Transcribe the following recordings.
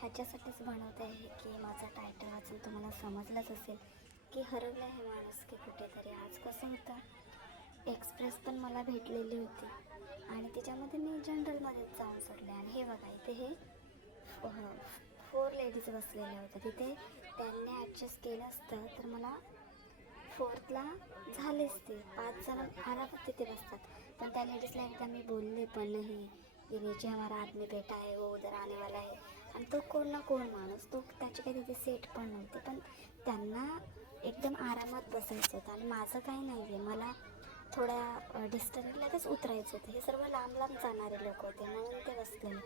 ह्याच्यासाठीच बनवते आहे की माझा टायटल वाचून तुम्हाला समजलंच असेल की हरवलं आहे माणूस की कुठेतरी. आज कसं होतं, एक्सप्रेस पण मला भेटलेली होती आणि त्याच्यामध्ये मी जनरलमध्येच जाऊन सोडले. आणि हे बघा इथे हे 4 लेडीज बसलेल्या होत्या तिथे. त्यांनी ॲडजस्ट केलं असतं तर मला 4थला झालेच ते 5 जण आरामात तिथे बसतात. पण त्या लेडीजला एकदा मी बोलले पण नाही, ये नीचे हमारा आदमी बैठा है वो उधर आने वाला है. आणि तो कोण ना कोण माणूस, तो त्याची काही तिथे सेट पण नव्हते, पण त्यांना एकदम आरामात बसायचं होतं. आणि माझं काही नाही आहे, मला थोड्या डिस्टन्स लगेच उतरायचं होतं. हे सर्व लांब लांब जाणारे लोक होते म्हणून ते बसलेले.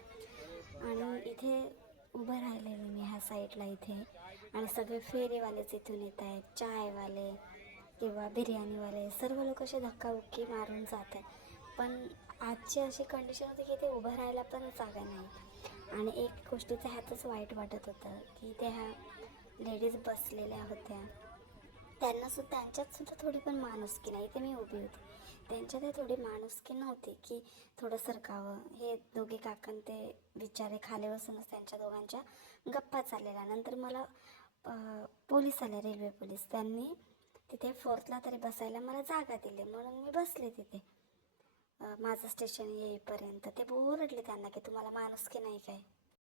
आणि इथे उभं राहिलेले मी ह्या साईडला इथे. आणि सगळे फेरीवालेच इथून येत आहेत, चायवाले किंवा बिर्याणीवाले, सर्व लोक असे धक्काबुक्की मारून जात आहेत. पण आजची अशी कंडिशन होती की ते उभं राहायला पण जागा नाही. आणि एक गोष्टीचं ह्यातच वाईट वाटत होतं की त्या ह्या लेडीज बसलेल्या होत्या, त्यांच्यातसुद्धा थोडी पण माणुसकी नाही. ते मी उभी होती, त्यांच्यात थोडी माणुसकी नव्हती की थोडं सरकावं. हे दोघे काकण ते बिचारे खाली बसूनच त्यांच्या दोघांच्या गप्पा चाललेल्या. नंतर मला पोलीस आले, रेल्वे पोलीस. त्यांनी तिथे 4थला तरी बसायला मला जागा दिली म्हणून मी बसले तिथे माझं स्टेशन येईपर्यंत. ते ओरडले त्यांना की तुम्हाला माणुसकी नाही काय.